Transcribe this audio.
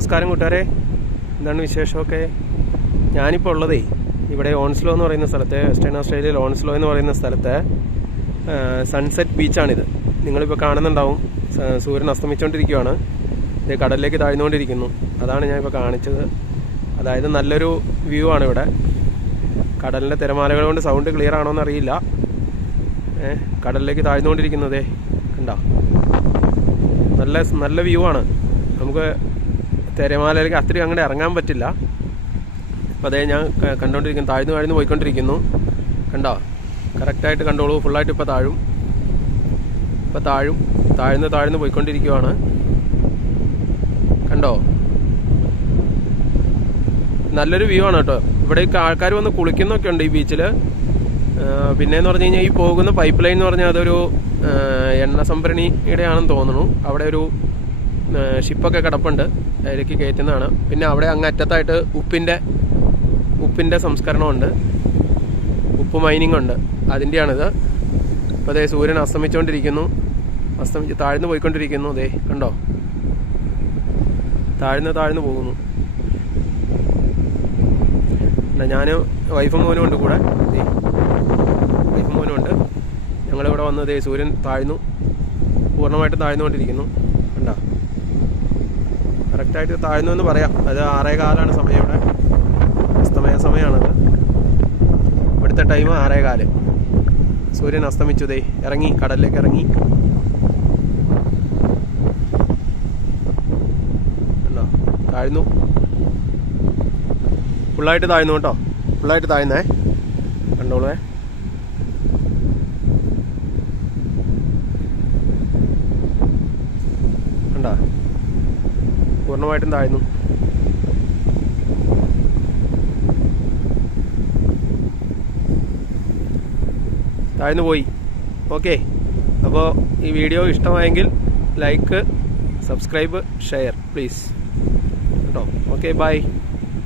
നമസ്കാരം കൂട്ടുകാരെ, എന്താണ് വിശേഷമൊക്കെ? ഞാനിപ്പോൾ ഉള്ളതേ ഇവിടെ ഓൺസ്ലോ എന്ന് പറയുന്ന സ്ഥലത്ത്, വെസ്റ്റേൺ ഓസ്ട്രേലിയയിൽ ഓൺസ്ലോ എന്ന് പറയുന്ന സ്ഥലത്ത് സൺസെറ്റ് ബീച്ചാണിത്. നിങ്ങളിപ്പോൾ കാണുന്നുണ്ടാവും, സൂര്യൻ അസ്തമിച്ചുകൊണ്ടിരിക്കുകയാണ്. ഇത് കടലിലേക്ക് താഴ്ന്നുകൊണ്ടിരിക്കുന്നു. അതാണ് ഞാനിപ്പോൾ കാണിച്ചത്. അതായത് നല്ലൊരു വ്യൂ ആണ് ഇവിടെ. കടലിൻ്റെ തിരമാലകൾ കൊണ്ട് സൗണ്ട് ക്ലിയർ ആണോ എന്നറിയില്ല. കടലിലേക്ക് താഴ്ന്നുകൊണ്ടിരിക്കുന്നതേ കണ്ടോ, നല്ല വ്യൂ ആണ്. നമുക്ക് തിരമാലയിലേക്ക് അത്രയും അങ്ങനെ ഇറങ്ങാൻ പറ്റില്ല. അപ്പോൾ അതേ ഞാൻ കണ്ടുകൊണ്ടിരിക്കുന്നു, താഴ്ന്നു പോയിക്കൊണ്ടിരിക്കുന്നു. കണ്ടോ, കറക്റ്റായിട്ട് കണ്ടോളൂ. ഫുള്ളായിട്ട് ഇപ്പോൾ താഴ്ന്നു പോയിക്കൊണ്ടിരിക്കുകയാണ്. കണ്ടോ, നല്ലൊരു വ്യൂ ആണ് കേട്ടോ. ഇവിടേക്ക് ആൾക്കാർ വന്ന് കുളിക്കുന്നൊക്കെ ഉണ്ട് ഈ ബീച്ചിൽ. പിന്നെയെന്ന് പറഞ്ഞു കഴിഞ്ഞാൽ ഈ പോകുന്ന പൈപ്പ് ലൈൻ എന്ന് പറഞ്ഞാൽ അതൊരു എണ്ണ സംഭരണിയുടെ ആണെന്ന് തോന്നുന്നു. അവിടെ ഒരു ഷിപ്പൊക്കെ കിടപ്പുണ്ട്, അതിലേക്ക് കയറ്റുന്നതാണ്. പിന്നെ അവിടെ അങ്ങ് അറ്റത്തായിട്ട് ഉപ്പിൻ്റെ സംസ്കരണമുണ്ട്, ഉപ്പ് മൈനിങ് ഉണ്ട്, അതിൻ്റെയാണിത്. അപ്പോൾ അതേ സൂര്യൻ അസ്തമിച്ച് താഴ്ന്നു പോയിക്കൊണ്ടിരിക്കുന്നു. അതേ കണ്ടോ, താഴ്ന്നു പോകുന്നു. ഞാൻ വൈഫും മോനും ഉണ്ട് കൂടെ. വൈഫും മോനും ഉണ്ട്. ഞങ്ങളിവിടെ വന്നത് സൂര്യൻ പൂർണ്ണമായിട്ടും താഴ്ന്നുകൊണ്ടിരിക്കുന്നു. കണ്ടോ, കറക്റ്റായിട്ട് താഴ്ന്നു എന്ന് പറയാം. അത് 6:15 സമയം. ഇവിടെ അസ്തമയ സമയമാണത്. ഇവിടുത്തെ ടൈം 6:15. സൂര്യൻ അസ്തമിച്ചു. ഇറങ്ങി, കടലിലേക്ക് ഇറങ്ങി. കണ്ടോ, താഴ്ന്നു, ഫുള്ളായിട്ട് താഴ്ന്നു കേട്ടോ. ഫുള്ളായിട്ട് താഴ്ന്നേ, കണ്ടോളേ. കണ്ടോ, പൂർണ്ണമായിട്ടും താഴ്ന്നു പോയി. ഓക്കെ, അപ്പോൾ ഈ വീഡിയോ ഇഷ്ടമായെങ്കിൽ ലൈക്ക്, സബ്സ്ക്രൈബ്, ഷെയർ പ്ലീസ് കേട്ടോ. Okay, by.